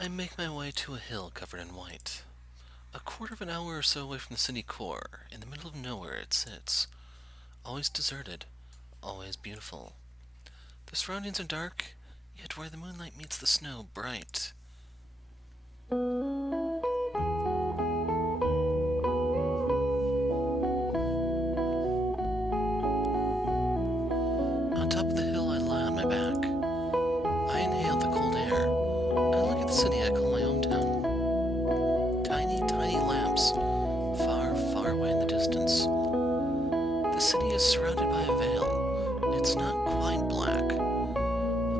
I make my way to a hill covered in white. A quarter of an hour or so away from the city core, in the middle of nowhere it sits. Always deserted, always beautiful. The surroundings are dark, yet where the moonlight meets the snow, bright. On top of the hill, I lie on my back. I inhale the cold air. I look at the city I call my own town. Tiny, tiny lamps, far, far away in the distance. The city is surrounded by a veil. It's not quite black.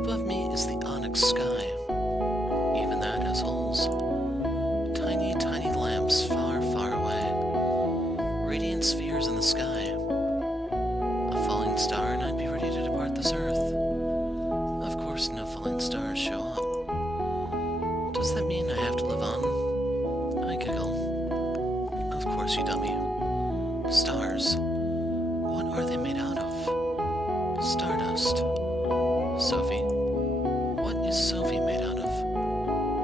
Above me is the onyx sky. Even that has holes. Tiny, tiny lamps far, far away. Radiant spheres in the sky. A falling star and I'd be ready to depart this earth. Of course, no falling stars show up. Does that mean I have to live on? I giggle. Of course, you dummy. Stars. What are they made out of? Stardust. Sophie. What is Sophie made out of?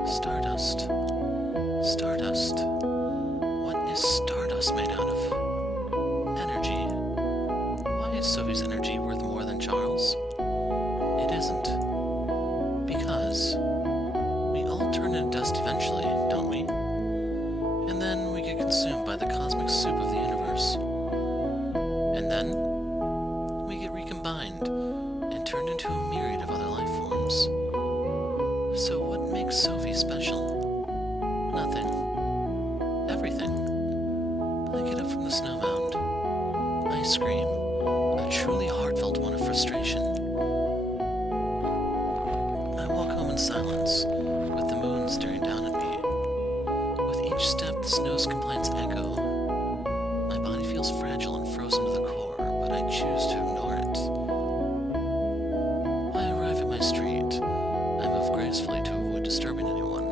Stardust. Stardust. What is stardust made out of? Energy. Why is Sophie's energy worth more than Charles? It isn't. Because we all turn into dust eventually, don't we? And then we get consumed by the cosmic soup of the universe. And then we get recombined and turned into a myriad of other life forms. So what makes Sophie special? Nothing. Everything. I get up from the snow mound. I scream, a truly heartfelt one of frustration. I walk home in silence, with the moon staring down at me. With each step, the snow's complaints echo. My body feels fragile and frozen to the core, but I choose to ignore it. I arrive at my street. I move gracefully to avoid disturbing anyone.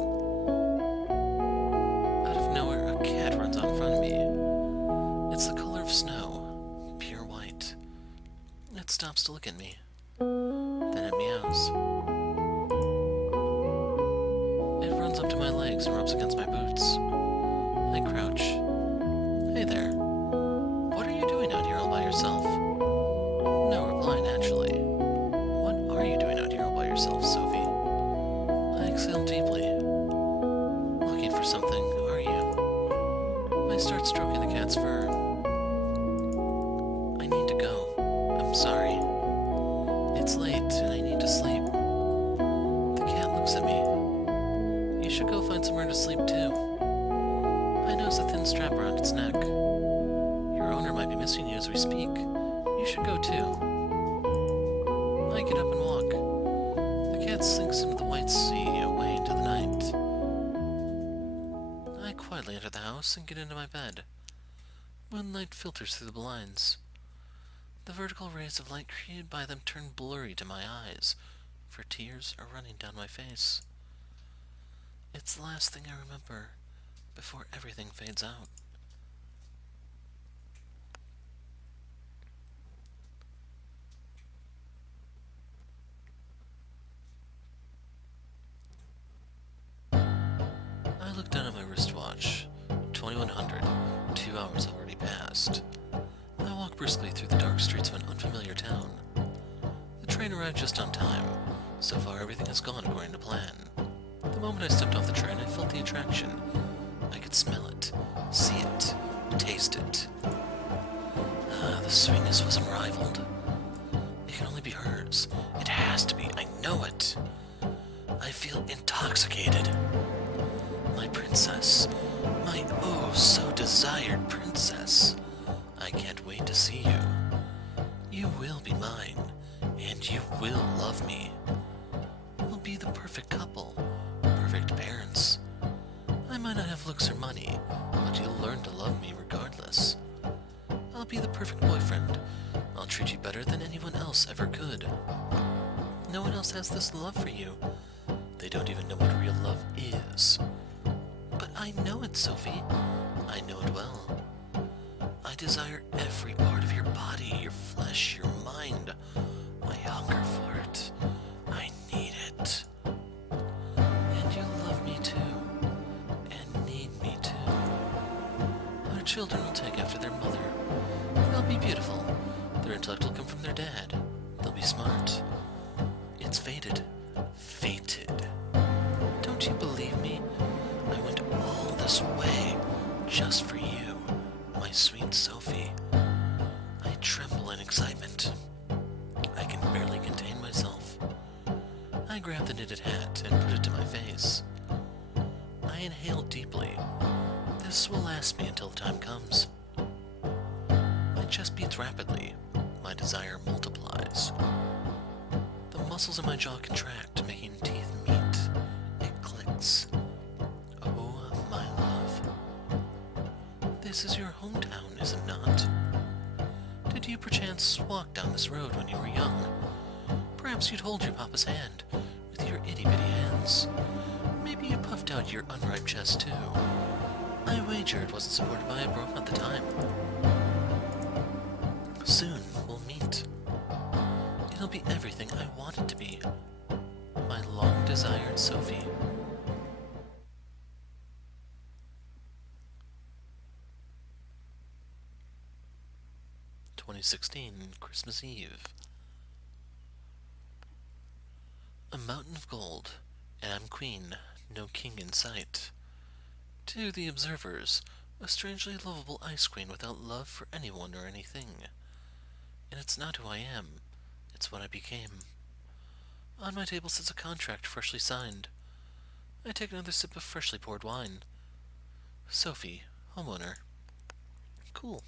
Out of nowhere, a cat runs out in front of me. It's the color of snow, pure white. It stops to look at me. Then it meows. It runs up to my legs and rubs against my boots. I crouch. Hey there. What are you doing out here all by yourself? No reply, naturally. What are you doing out here all by yourself, Sophie? I exhale deeply. Looking for something, are you? I start stroking the cat's fur. I need to go. I'm sorry. It's late and I need to sleep. The cat looks at me. You should go find somewhere to sleep too. I notice a thin strap around its neck. Your owner might be missing you as we speak. You should go too. I get up and walk. The cat sinks into the white sea away into the night. I quietly enter the house and get into my bed. Moonlight filters through the blinds. The vertical rays of light created by them turn blurry to my eyes, for tears are running down my face. It's the last thing I remember before everything fades out. I look down at my wristwatch. 2100. 2 hours have already passed. I walk briskly through the dark streets of an unfamiliar town. The train arrived just on time. So far, everything has gone according to plan. The moment I stepped off the train, I felt the attraction. I could smell it, see it, taste it. The sweetness was unrivaled. It can only be hers. It has to be. I know it. I feel intoxicated. My princess. My oh so desired princess. I can't wait to see you. You will be mine, and you will love me. We'll be the perfect couple, perfect parents. I might not have looks or money, but you'll learn to love me regardless. I'll be the perfect boyfriend. I'll treat you better than anyone else ever could. No one else has this love for you. They don't even know what real love is. But I know it, Sophie. I know it well. I desire every part of your body, your flesh, your mind. I hunger for it. I need it. And you'll love me children will take after their mother. They'll be beautiful. Their intellect will come from their dad. They'll be smart. It's fated. Fated. Don't you believe me? I went all this way just for you, my sweet Sophie. I tremble in excitement. I can barely contain myself. I grab the knitted hat and put it to my face. I inhale deeply. This will last me until the time comes. My chest beats rapidly. My desire multiplies. The muscles in my jaw contract, making teeth meet. It clicks. Oh, my love. This is your hometown, is it not? Did you perchance walk down this road when you were young? Perhaps you'd hold your papa's hand with your itty-bitty hands. Maybe you puffed out your unripe chest too. I wager it wasn't supported by a bro at the time. Soon we'll meet. It'll be everything I want it to be. My long-desired Sophie. Christmas Eve. A mountain of gold, and I'm queen, no king in sight. To the observers, a strangely lovable ice queen without love for anyone or anything. And it's not who I am, it's what I became. On my table sits a contract freshly signed. I take another sip of freshly poured wine. Sophie, homeowner. Cool.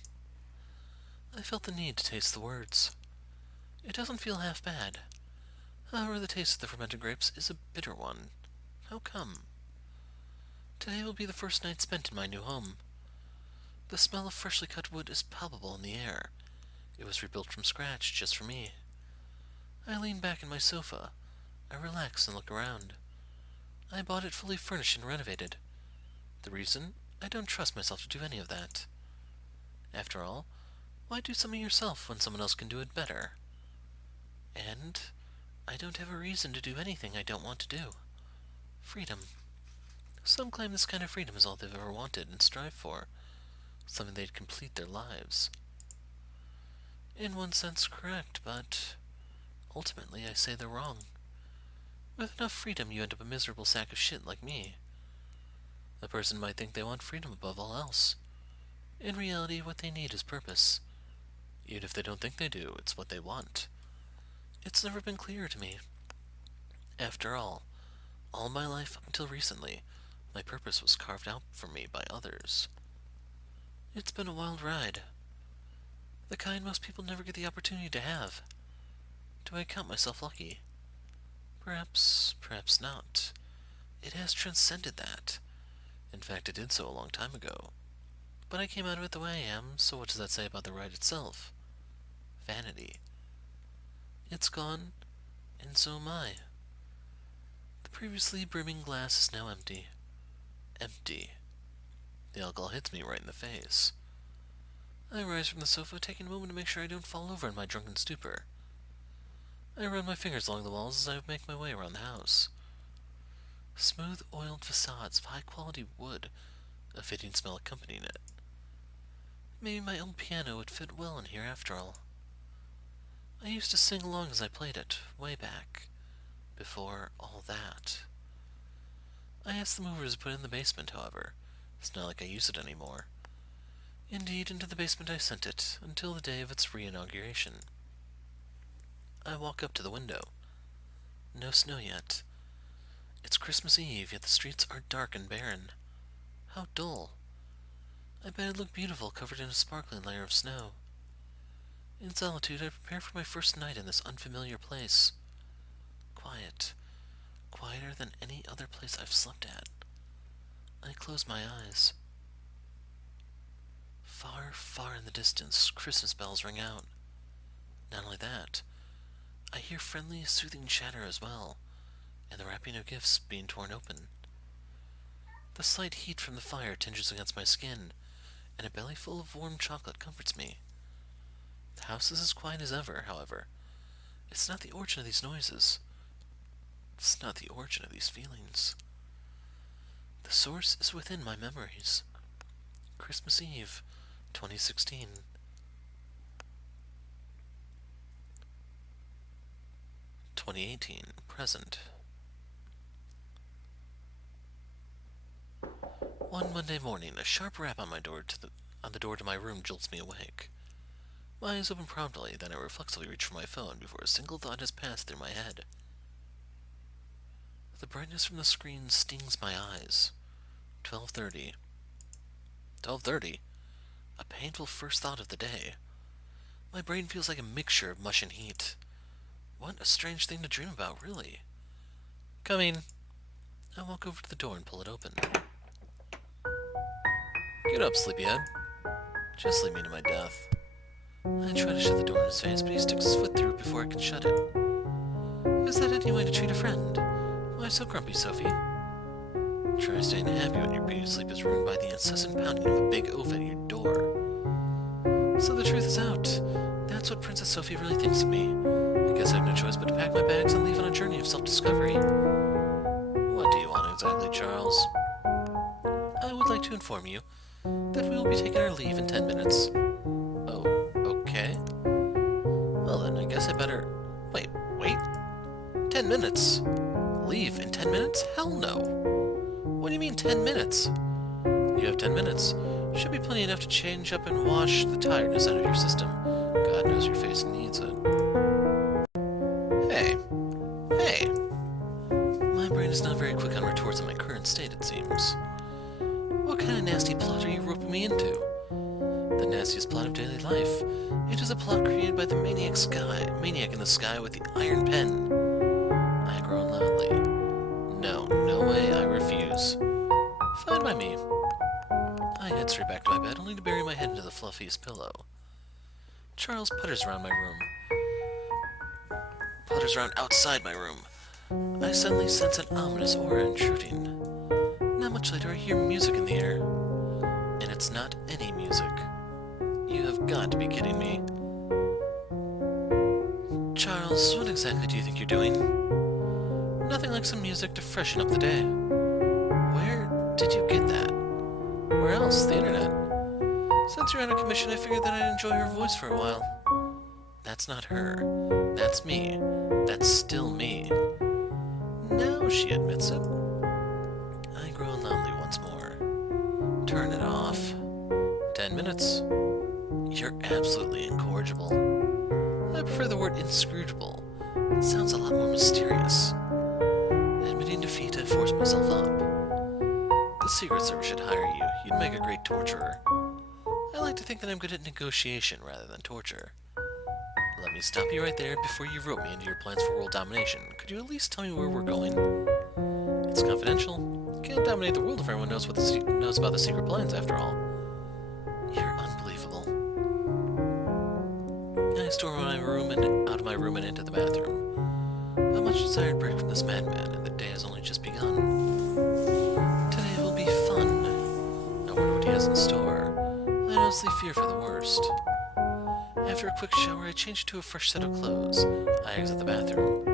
I felt the need to taste the words. It doesn't feel half bad. However, the taste of the fermented grapes is a bitter one. How come? Today will be the first night spent in my new home. The smell of freshly cut wood is palpable in the air. It was rebuilt from scratch just for me. I lean back in my sofa. I relax and look around. I bought it fully furnished and renovated. The reason? I don't trust myself to do any of that. After all, why do something yourself when someone else can do it better? And I don't have a reason to do anything I don't want to do. Freedom. Some claim this kind of freedom is all they've ever wanted and strived for, something they'd complete their lives. In one sense, correct, but ultimately I say they're wrong. With enough freedom, you end up a miserable sack of shit like me. A person might think they want freedom above all else. In reality, what they need is purpose. Even if they don't think they do, it's what they want. It's never been clear to me. After all my life up until recently, my purpose was carved out for me by others. It's been a wild ride. The kind most people never get the opportunity to have. Do I count myself lucky? Perhaps not. It has transcended that. In fact, it did so a long time ago. But I came out of it the way I am, so what does that say about the ride itself? Vanity. It's gone, and so am I. The previously brimming glass is now empty. Empty. The alcohol hits me right in the face. I rise from the sofa, taking a moment to make sure I don't fall over in my drunken stupor. I run my fingers along the walls as I make my way around the house. Smooth, oiled facades of high-quality wood, a fitting smell accompanying it. Maybe my old piano would fit well in here after all. I used to sing along as I played it, way back, before all that. I asked the movers to put it in the basement, however. It's not like I use it anymore. Indeed, into the basement I sent it, until the day of its re-inauguration. I walk up to the window. No snow yet. It's Christmas Eve, yet the streets are dark and barren. How dull. I bet it'd look beautiful covered in a sparkling layer of snow. In solitude, I prepare for my first night in this unfamiliar place. Quiet. Quieter than any other place I've slept at. I close my eyes. Far, far in the distance, Christmas bells ring out. Not only that, I hear friendly, soothing chatter as well, and the wrapping of gifts being torn open. The slight heat from the fire tinges against my skin, and a belly full of warm chocolate comforts me. The house is as quiet as ever, however. It's not the origin of these noises. It's not the origin of these feelings. The source is within my memories. Christmas Eve, 2016. Present. One Monday morning, a sharp rap on the door to my room jolts me awake. My eyes open promptly, then I reflexively reach for my phone before a single thought has passed through my head. The brightness from the screen stings my eyes. 12:30. 12:30? A painful first thought of the day. My brain feels like a mixture of mush and heat. What a strange thing to dream about, really. Coming. I walk over to the door and pull it open. Get up, sleepyhead. Just leave me to my death. I try to shut the door in his face, but he sticks his foot through before I can shut it. Is that any way to treat a friend? Why so grumpy, Sophie? Try staying happy when your beauty sleep is ruined by the incessant pounding of a big oaf at your door. So the truth is out. That's what Princess Sophie really thinks of me. I guess I have no choice but to pack my bags and leave on a journey of self-discovery. What do you want exactly, Charles? I would like to inform you that we will be taking our leave in 10 minutes. Oh, okay. Well then, I guess I better... Wait. 10 minutes? Leave in 10 minutes? Hell no. What do you mean 10 minutes? You have 10 minutes. Should be plenty enough to change up and wash the tiredness out of your system. God knows your face needs it. Hey. My brain is not very quick on retorts in my current state, it seems. What kind of nasty plot are you roping me into? The nastiest plot of daily life. It is a plot created by the maniac in the sky with the iron pen. I groan loudly. No way, I refuse. Fine by me. I head straight back to my bed, only to bury my head into the fluffiest pillow. Charles putters around outside my room. I suddenly sense an ominous aura intruding. Not much later, I hear music in the air. And it's not any music. You have got to be kidding me. Charles, what exactly do you think you're doing? Nothing like some music to freshen up the day. Where did you get that? Where else? The internet. Since you're on a commission, I figured that I'd enjoy her voice for a while. That's not her. That's me. That's still me. Now she admits it. I groan loudly once more. Turn it off. 10 minutes. You're absolutely incorrigible. I prefer the word inscrutable. It sounds a lot more mysterious. Admitting defeat, I force myself up. The Secret Service should hire you. You'd make a great torturer. I like to think that I'm good at negotiation rather than torture. Let me stop you right there before you rope me into your plans for world domination. Could you at least tell me where we're going? It's confidential. You can't dominate the world if everyone knows about the secret plans, after all. You're unbelievable. I storm out of my room and into the bathroom. A much-desired break from this madman, and the day has only just begun. Today will be fun. I wonder what he has in store. I honestly fear for the worst. After a quick shower, I change into a fresh set of clothes. I exit the bathroom.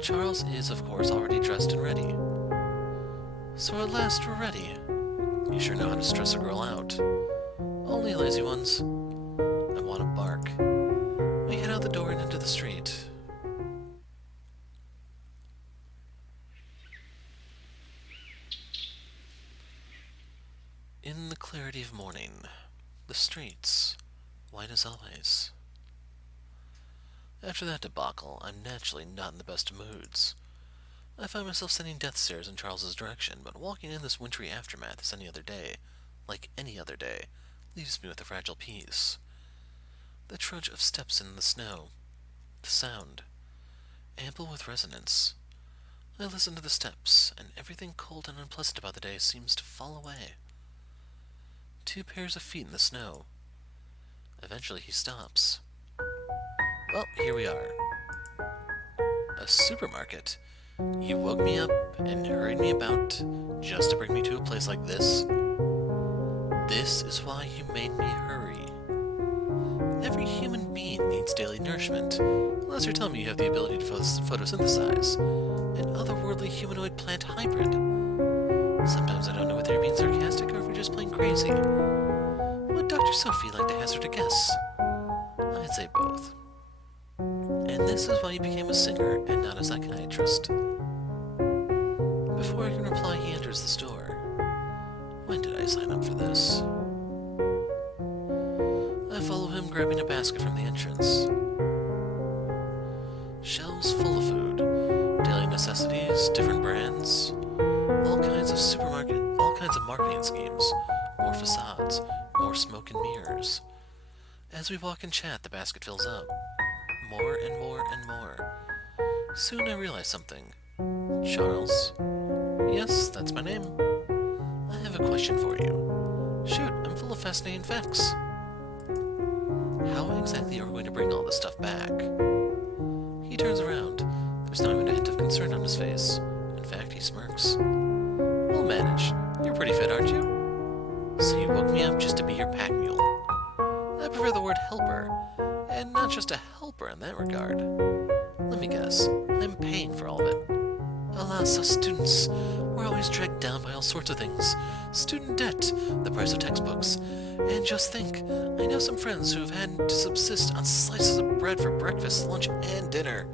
Charles is, of course, already dressed and ready. So at last we're ready. You sure know how to stress a girl out. Only lazy ones. I want to bark. We head out the door and into the street. In the clarity of morning, the streets, white as always. After that debacle, I'm naturally not in the best of moods. I find myself sending death stares in Charles's direction, but walking in this wintry aftermath as any other day, like any other day, leaves me with a fragile peace. The trudge of steps in the snow, the sound, ample with resonance. I listen to the steps, and everything cold and unpleasant about the day seems to fall away. 2 pairs of feet in the snow. Eventually he stops. Well, here we are. A supermarket. You woke me up and hurried me about just to bring me to a place like this. This is why you made me hurry. Every human being needs daily nourishment, unless you're telling me you have the ability to photosynthesize. An otherworldly humanoid plant hybrid. Sometimes I don't know whether you're being sarcastic or if you're just plain crazy? Would Dr. Sophie like to hazard a guess? I'd say both. And this is why you became a singer and not a psychiatrist. Before I can reply, he enters the store. When did I sign up for this? I follow him, grabbing a basket from the entrance. Shelves full of food, daily necessities, different brands, all kinds of marketing schemes, more facades, more smoke and mirrors. As we walk and chat, the basket fills up. More and more and more. Soon I realize something. Charles? Yes, that's my name. I have a question for you. Shoot, I'm full of fascinating facts. How exactly are we going to bring all this stuff back? He turns around. There's not even a hint of concern on his face. In fact, he smirks. We'll manage. You're pretty fit, aren't you? So you woke me up just to be your pack mule. I prefer the word helper, and not just a helper in that regard. Let me guess, I'm paying for all of it. Alas, us students, we're always dragged down by all sorts of things. Student debt, the price of textbooks, and just think, I know some friends who have had to subsist on slices of bread for breakfast, lunch, and dinner.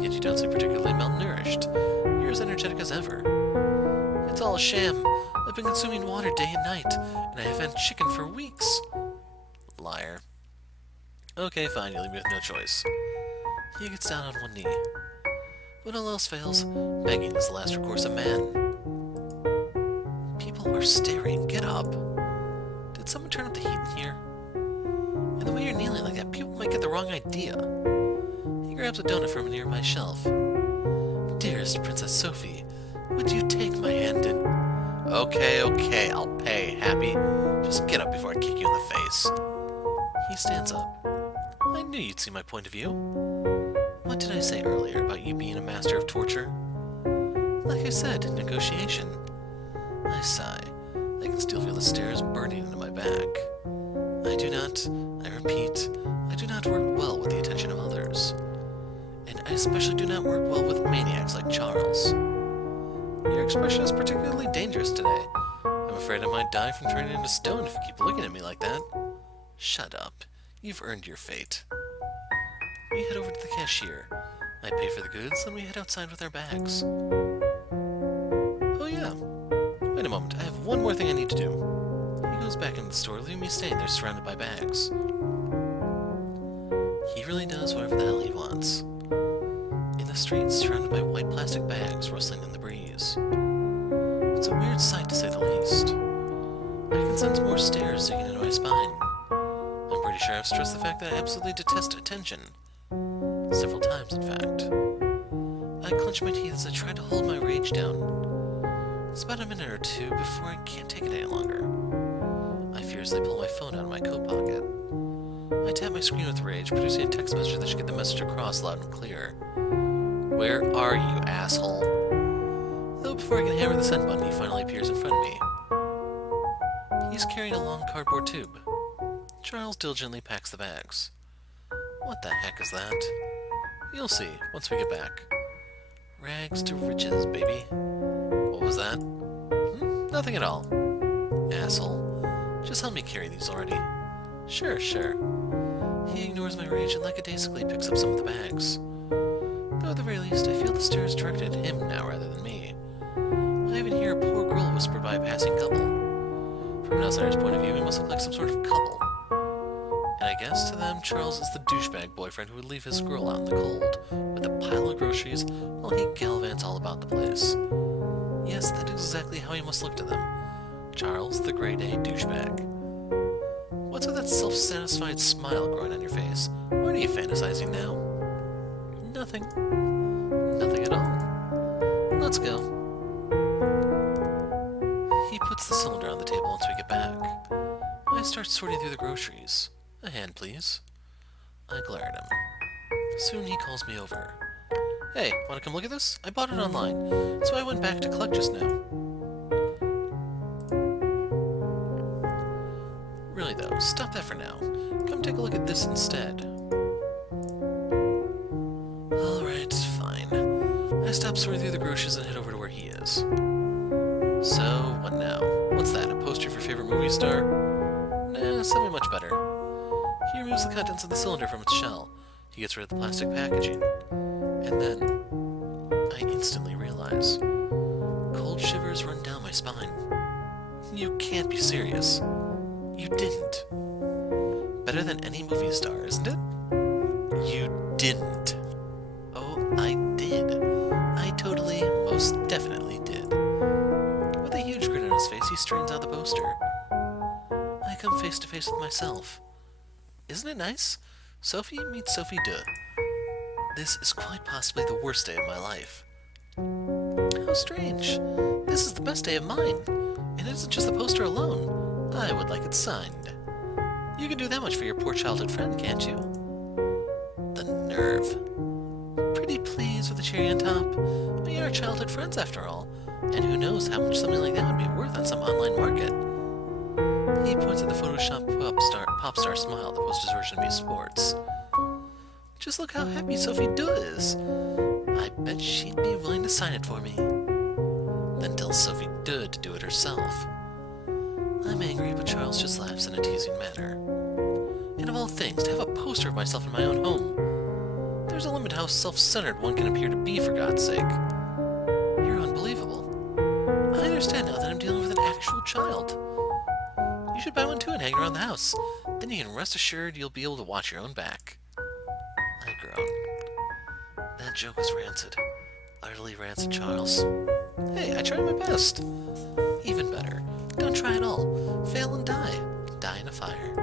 Yet you don't seem particularly malnourished. You're as energetic as ever. It's all a sham. I've been consuming water day and night, and I have had chicken for weeks. Liar. Okay, fine, you leave me with no choice. He gets down on one knee. When all else fails, begging is the last recourse of man. People are staring. Get up. Did someone turn up the heat in here? And the way you're kneeling like that, people might get the wrong idea. He grabs a donut from a nearby shelf. Dearest Princess Sophie, would you take my hand and... Okay, I'll pay, Happy. Just get up before I kick you in the face. He stands up. I knew you'd see my point of view. What did I say earlier about you being a master of torture? Like I said, negotiation. I sigh. I can still feel the stairs burning into my back. I repeat, I do not work well with the attention of others. And I especially do not work well with maniacs like Charles. Your expression is particularly dangerous today. I'm afraid I might die from turning into stone if you keep looking at me like that. Shut up. You've earned your fate. We head over to the cashier. I pay for the goods, then we head outside with our bags. Oh yeah. Wait a moment, I have one more thing I need to do. He goes back into the store, leaving me staying there surrounded by bags. He really does whatever the hell he wants. In the streets, surrounded by white plastic bags rustling in the breeze. It's a weird sight, to say the least. I can sense more stares digging into my spine. I'm pretty sure I've stressed the fact that I absolutely detest attention. Several times, in fact. I clench my teeth as I try to hold my rage down. It's about a minute or two before I can't take it any longer. I fiercely pull my phone out of my coat pocket. I tap my screen with rage, producing a text message that should get the message across loud and clear. Where are you, asshole? Though before I can hammer the send button, he finally appears in front of me. He's carrying a long cardboard tube. Charles diligently packs the bags. What the heck is that? You'll see, once we get back. Rags to riches, baby. What was that? Nothing at all. Asshole. Just help me carry these already. Sure. He ignores my rage and lackadaisically picks up some of the bags. Though at the very least, I feel the stares directed at him now rather than me. I even hear a poor girl whispered by a passing couple. From an outsider's point of view, it must look like some sort of couple. And I guess to them, Charles is the douchebag boyfriend who would leave his girl out in the cold, with a pile of groceries, while he gallivants all about the place. Yes, that is exactly how he must look to them. Charles, the grade A douchebag. What's with that self-satisfied smile growing on your face? What are you fantasizing now? Nothing. Nothing at all. Let's go. He puts the cylinder on the table once we get back. I start sorting through the groceries. A hand, please. I glare at him. Soon he calls me over. Hey, wanna come look at this? I bought it online, so I went back to collect just now. Really though, stop that for now. Come take a look at this instead. Alright, fine. I stop sorting through the groceries and head over to where he is. So, what now? What's that, a poster star? Nah, something much better. He removes the contents of the cylinder from its shell. He gets rid of the plastic packaging. And then, I instantly realize, cold shivers run down my spine. You can't be serious. You didn't. Better than any movie star, isn't it? You didn't. Oh, I did. I totally, most definitely did. With a huge grin on his face, he straightens out the poster. I come face to face with myself. Isn't it nice? Sophie meets Sophie de. This is quite possibly the worst day of my life. How strange. This is the best day of mine. And it isn't just the poster alone. I would like it signed. You can do that much for your poor childhood friend, can't you? The nerve. Pretty pleased with the cherry on top. We are childhood friends after all. And who knows how much something like that would be worth on some online market. He points at the Photoshop pop star smile that poster's version of me sports. Just look how happy Sophie does. I bet she'd be willing to sign it for me. Then tells Sophie to do it herself. I'm angry, but Charles just laughs in a teasing manner. And of all things, to have a poster of myself in my own home. There's a limit to how self-centered one can appear to be, for God's sake. You're unbelievable. I understand now that I'm dealing with an actual child. You should buy one too and hang around the house. Then you can rest assured you'll be able to watch your own back. I groan. That joke was rancid. Utterly rancid, Charles. Hey, I tried my best. Even better. Don't try at all. Fail and die. Die in a fire.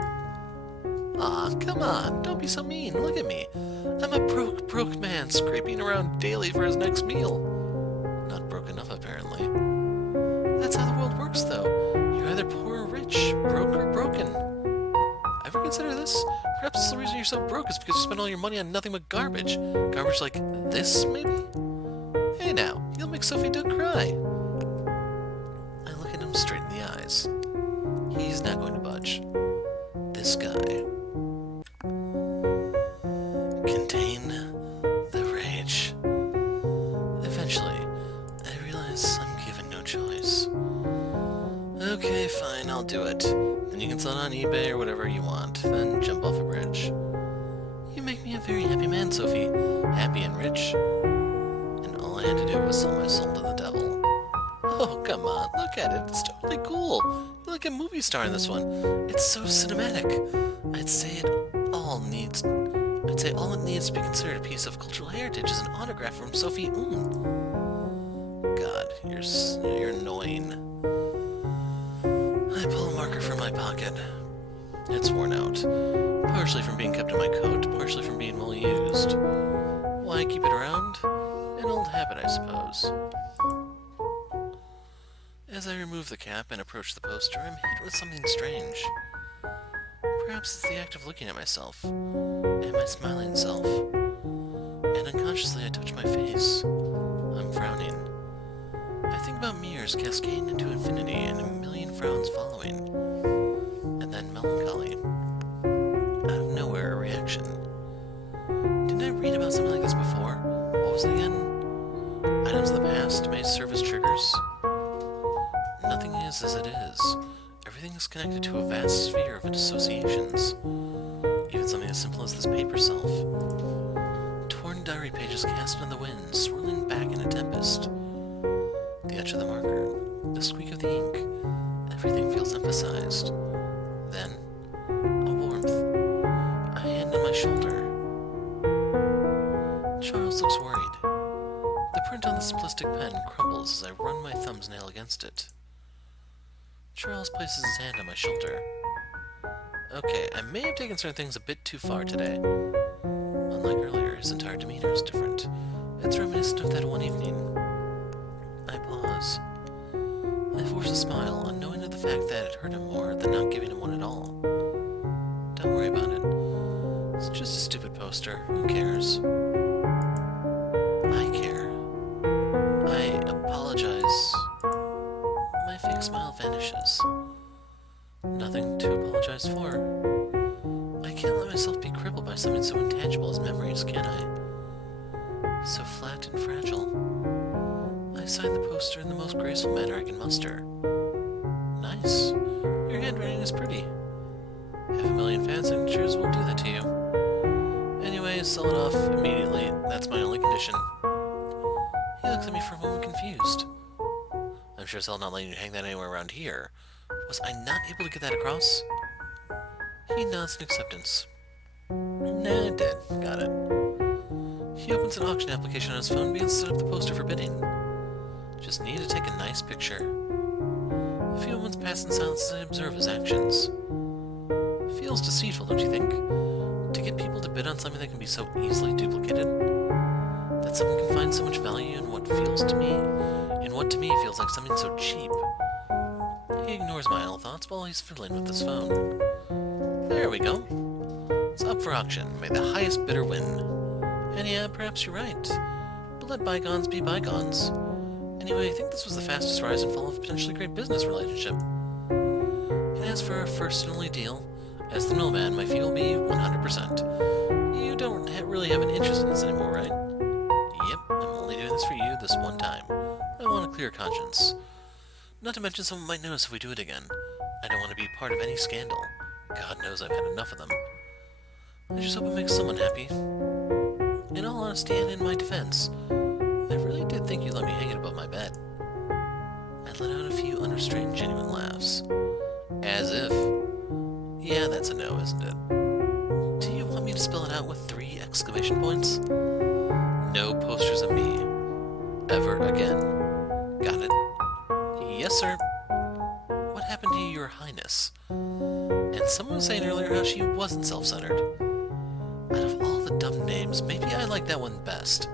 Aw, come on. Don't be so mean. Look at me. I'm a broke man scraping around daily for his next meal. Not broke enough, apparently. That's how the world works, though. You're either poor or rich, broke or broken. Ever consider this? Perhaps the reason you're so broke is because you spend all your money on nothing but garbage. Garbage like this, maybe? Hey now, you'll make Sophie Doug cry. I look at him straight in the eyes. He's not going to budge. This guy. Contain the rage. Eventually, I realize I'm given no choice. Okay, fine, I'll do it. Then you can sell it on eBay or whatever you want, then jump off a bridge. You make me a very happy man, Sophie. Happy and rich. And all I had to do was sell my soul to the devil. Oh, come on, look at it. It's totally cool. You're like a movie star in this one. It's so cinematic. I'd say all it needs to be considered a piece of cultural heritage is an autograph from Sophie God, you're annoying. I pull a marker from my pocket. It's worn out. Partially from being kept in my coat, partially from being well used. Why keep it around? An old habit, I suppose. As I remove the cap and approach the poster, I'm hit with something strange. Perhaps it's the act of looking at myself, and my smiling self. And unconsciously I touch my face. I'm frowning. I think about mirrors cascading into infinity and a million frowns following. And then melancholy. Out of nowhere, a reaction. Didn't I read about something like this before? What was it again? Items of the past may serve as triggers? Nothing is as it is. Everything is connected to a vast sphere of associations. Even something as simple as this paper self. Torn diary pages cast in the wind, swirling back in a tempest. The etch of the marker, the squeak of the ink, everything feels emphasized. Then, a warmth. A hand on my shoulder. Charles looks worried. The print on the simplistic pen crumbles as I run my thumbnail against it. Charles places his hand on my shoulder. Okay, I may have taken certain things a bit too far today. Unlike earlier, his entire demeanor is different. It's reminiscent of that one evening. I pause. I force a smile, unknowing of the fact that it hurt him more than not giving him one at all. Don't worry about it. It's just a stupid poster. Who cares? I care. I apologize. My fake smile vanishes. Nothing to apologize for. I can't let myself be crippled by something so intangible as memories, can I? So flat and fragile. I sign the poster in the most graceful manner I can muster. Nice. Your Your handwriting is pretty. Half a million fan signatures won't do that to you. Anyway, sell it off immediately. That's my only condition. He looks at me for a moment confused. I'm sure as hell not letting you hang that anywhere around here. Was I not able to get that across? He nods in acceptance. Nah, I did. Got it. He opens an auction application on his phone and begins to set up the poster for bidding. Just need to take a nice picture. A few moments pass in silence as I observe his actions. Feels deceitful, don't you think? To get people to bid on something that can be so easily duplicated? That someone can find so much value in what to me feels like something so cheap. He ignores my idle thoughts while he's fiddling with his phone. There we go. It's up for auction. May the highest bidder win. And yeah, perhaps you're right. But let bygones be bygones. Anyway, I think this was the fastest rise and fall of a potentially great business relationship. And as for our first and only deal, as the middleman, my fee will be 100%. You don't really have an interest in this anymore, right? Yep, I'm only doing this for you this one time. I want a clear conscience. Not to mention someone might notice if we do it again. I don't want to be part of any scandal. God knows I've had enough of them. I just hope it makes someone happy. In all honesty and in my defense, I really did think you let me hang it above my bed. I let out a few unrestrained, genuine laughs. As if... Yeah, that's a no, isn't it? Do you want me to spell it out with 3 exclamation points? No posters of me. Ever again. Got it? Yes, sir. What happened to Your Highness? And someone was saying earlier how she wasn't self-centered. Out of all the dumb names, maybe I like that one best.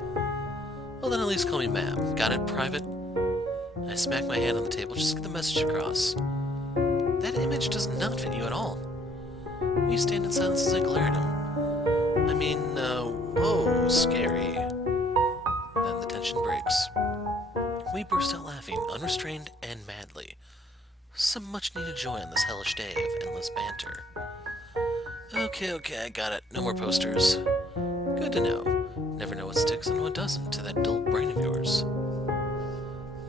Well, then at least call me ma'am. Got it, Private? I smack my hand on the table just to get the message across. That image does not fit you at all. We stand in silence as I glare at him. I mean, whoa, scary. Then the tension breaks. We burst out laughing, unrestrained and madly. Some much-needed joy on this hellish day of endless banter. Okay, I got it. No more posters. Good to know. Never know what sticks and what doesn't to that dull brain of yours.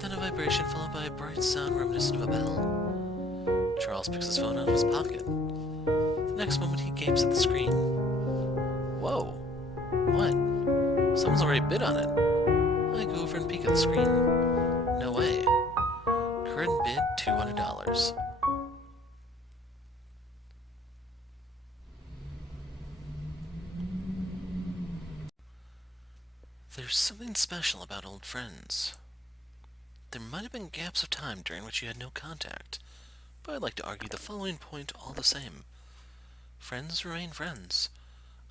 Then a vibration followed by a bright sound reminiscent of a bell. Charles picks his phone out of his pocket. The next moment he gapes at the screen. Whoa. What? Someone's already bid on it. I go over and peek at the screen. No way. Current bid, $200. There's something special about old friends. There might have been gaps of time during which you had no contact, but I'd like to argue the following point all the same. Friends remain friends.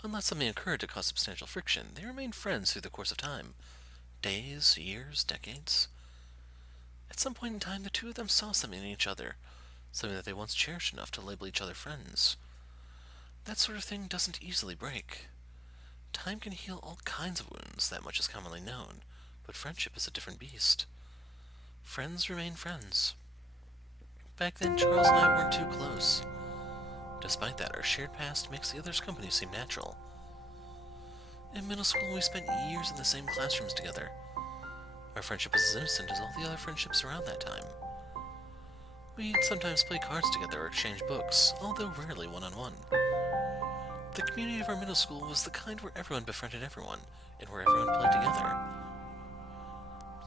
Unless something occurred to cause substantial friction, they remain friends through the course of time. Days, years, decades. At some point in time, the two of them saw something in each other, something that they once cherished enough to label each other friends. That sort of thing doesn't easily break. Time can heal all kinds of wounds, that much is commonly known, but friendship is a different beast. Friends remain friends. Back then, Charles and I weren't too close. Despite that, our shared past makes the other's company seem natural. In middle school, we spent years in the same classrooms together. Our friendship was as innocent as all the other friendships around that time. We'd sometimes play cards together or exchange books, although rarely one-on-one. The community of our middle school was the kind where everyone befriended everyone, and where everyone played together.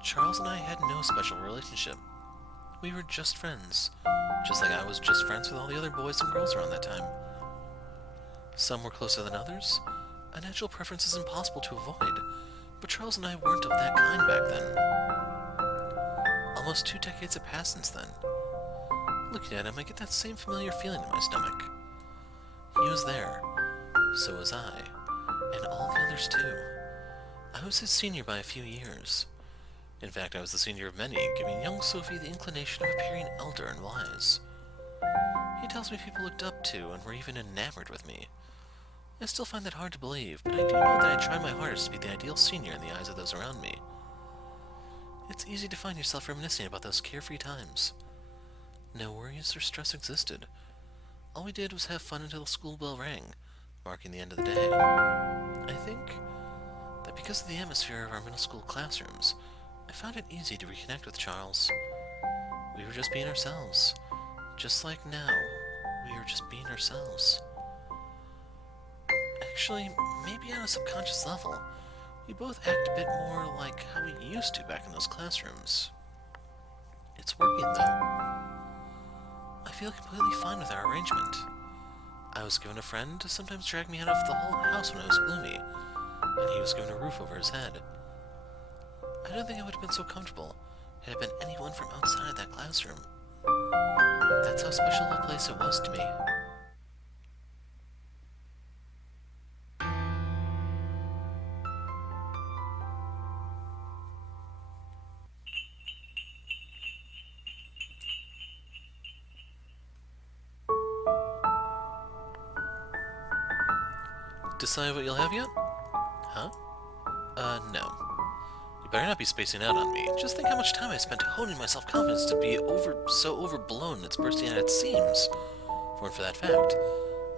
Charles and I had no special relationship. We were just friends, just like I was just friends with all the other boys and girls around that time. Some were closer than others. A natural preference is impossible to avoid, but Charles and I weren't of that kind back then. Almost 2 decades have passed since then. Looking at him, I get that same familiar feeling in my stomach. He was there. So was I. And all the others too. I was his senior by a few years. In fact, I was the senior of many, giving young Sophie the inclination of appearing elder and wise. He tells me people looked up to and were even enamored with me. I still find that hard to believe, but I do know that I try my hardest to be the ideal senior in the eyes of those around me. It's easy to find yourself reminiscing about those carefree times. No worries or stress existed. All we did was have fun until the school bell rang, marking the end of the day. I think that because of the atmosphere of our middle school classrooms, I found it easy to reconnect with Charles. We were just being ourselves, Just like now, we were just being ourselves. Actually, maybe on a subconscious level, we both act a bit more like how we used to back in those classrooms. It's working, though. I feel completely fine with our arrangement. I was given a friend to sometimes drag me out of the whole house when I was gloomy, and he was given a roof over his head. I don't think I would have been so comfortable had it been anyone from outside that classroom. That's how special a place it was to me. Decide what you'll have yet? Huh? No. You better not be spacing out on me. Just think how much time I spent honing my self-confidence to be so overblown it's bursting at its seams. For that fact,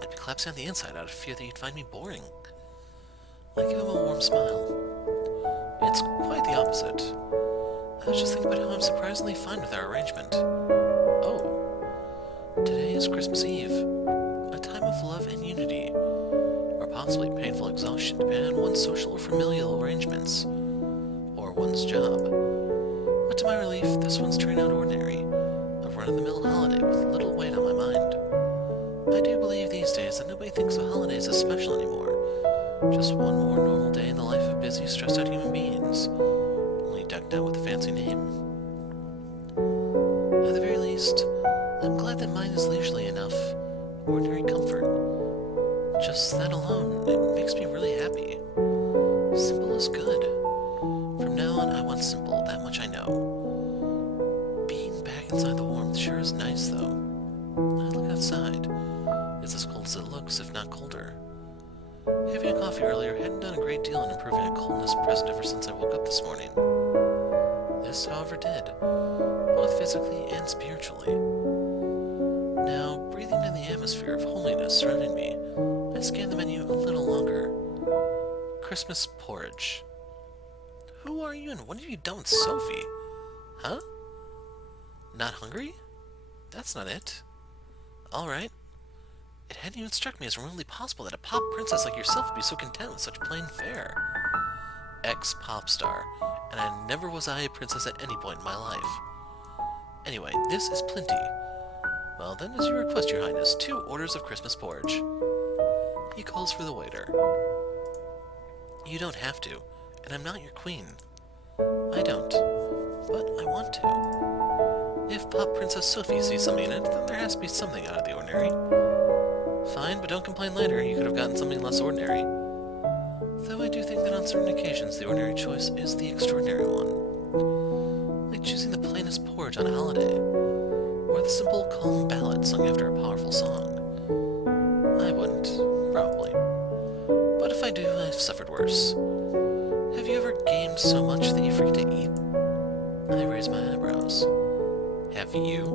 I'd be collapsing on the inside out of fear that you'd find me boring. I give him a warm smile. It's quite the opposite. I was just thinking about how I'm surprisingly fine with our arrangement. Oh, today is Christmas Eve. A time of love and unity. Possibly painful exhaustion, depending on one's social or familial arrangements, or one's job. But to my relief, this one's turning out ordinary, a run-of-the-mill holiday with little weight on my mind. I do believe these days that nobody thinks of holidays as special anymore. Just one more normal day in the life of busy, stressed-out human beings, only decked out with a fancy name. At the very least, I'm glad that mine is leisurely enough, ordinary comfort. Just that alone, it makes me really happy. Simple is good. From now on, I want simple, that much I know. Being back inside the warmth sure is nice, though. I look outside. It's as cold as it looks, if not colder. Having a coffee earlier hadn't done a great deal in improving a coldness present ever since I woke up this morning. This, however, did, both physically and spiritually. Now, breathing in the atmosphere of holiness surrounding me, I scan the menu a little longer. Christmas porridge. Who are you and what have you done with Sophie? Huh? Not hungry? That's not it. Alright. It hadn't even struck me as remotely possible that a pop princess like yourself would be so content with such plain fare. Ex-pop star, and never was I a princess at any point in my life. Anyway, this is plenty. Well then, as you request, your highness, 2 orders of Christmas porridge. He calls for the waiter. You don't have to, and I'm not your queen. I don't, but I want to. If Pop Princess Sophie sees something in it, then there has to be something out of the ordinary. Fine, but don't complain later, you could have gotten something less ordinary. Though I do think that on certain occasions the ordinary choice is the extraordinary one. Like choosing the plainest porridge on a holiday, or the simple, calm ballad sung after a powerful song. I wouldn't. Probably. But if I do, I've suffered worse. Have you ever gamed so much that you forget to eat? I raise my eyebrows. Have you?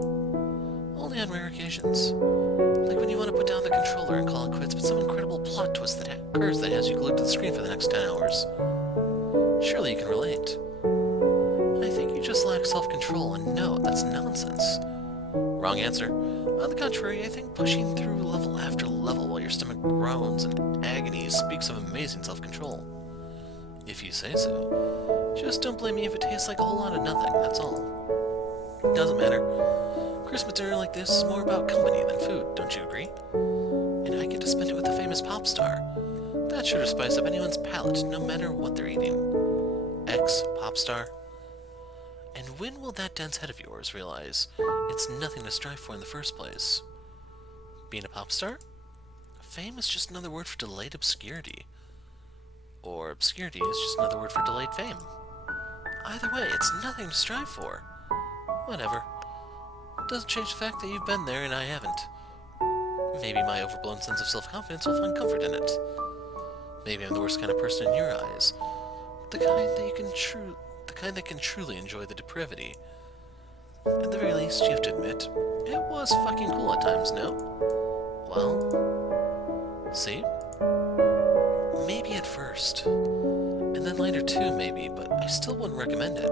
Only on rare occasions. Like when you want to put down the controller and call it quits, but some incredible plot twist that occurs that has you glued to the screen for the next 10 hours. Surely you can relate. I think you just lack self-control, and no, that's nonsense. Wrong answer. On the contrary, I think pushing through level after level while your stomach groans in agony speaks of amazing self-control. If you say so. Just don't blame me if it tastes like a whole lot of nothing, that's all. Doesn't matter. Christmas dinner like this is more about company than food, don't you agree? And I get to spend it with a famous pop star. That's sure to spice up anyone's palate, no matter what they're eating. Ex-pop star. And when will that dense head of yours realize it's nothing to strive for in the first place? Being a pop star? Fame is just another word for delayed obscurity. Or obscurity is just another word for delayed fame. Either way, it's nothing to strive for. Whatever. Doesn't change the fact that you've been there and I haven't. Maybe my overblown sense of self-confidence will find comfort in it. Maybe I'm the worst kind of person in your eyes. The kind that can truly enjoy the depravity. At the very least, you have to admit, it was fucking cool at times, no? Well, see? Maybe at first. And then later too, maybe, but I still wouldn't recommend it.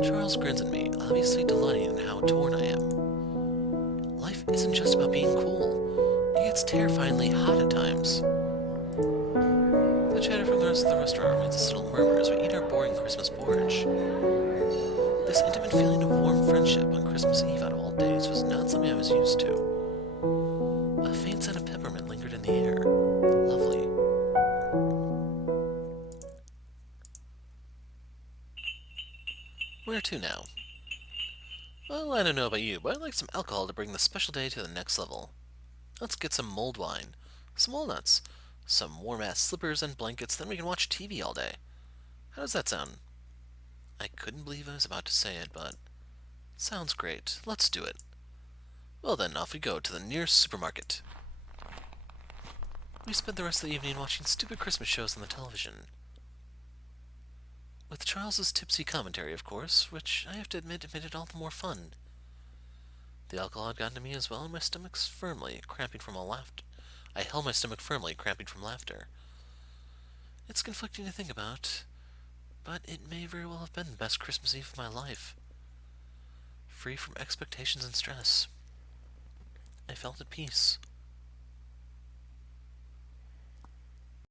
Charles grins at me, obviously delighting in how torn I am. Life isn't just about being cool. It gets terrifyingly hot at times. The chatter from the rest of the restaurant remains a subtle murmur as we eat our boring Christmas porridge. This intimate feeling of warm friendship on Christmas Eve out of all days was not something I was used to. A faint scent of peppermint lingered in the air. Lovely. Where to now? Well, I don't know about you, but I'd like some alcohol to bring the special day to the next level. Let's get some mulled wine, some walnuts, some warm-ass slippers and blankets, then we can watch TV all day. How does that sound? I couldn't believe I was about to say it, but... Sounds great. Let's do it. Well then, off we go to the nearest supermarket. We spent the rest of the evening watching stupid Christmas shows on the television. With Charles's tipsy commentary, of course, which I have to admit made it all the more fun. The alcohol had gotten to me as well, and my stomach's firmly cramping from laughter. I held my stomach firmly, cramping from laughter. It's conflicting to think about, but it may very well have been the best Christmas Eve of my life. Free from expectations and stress. I felt at peace.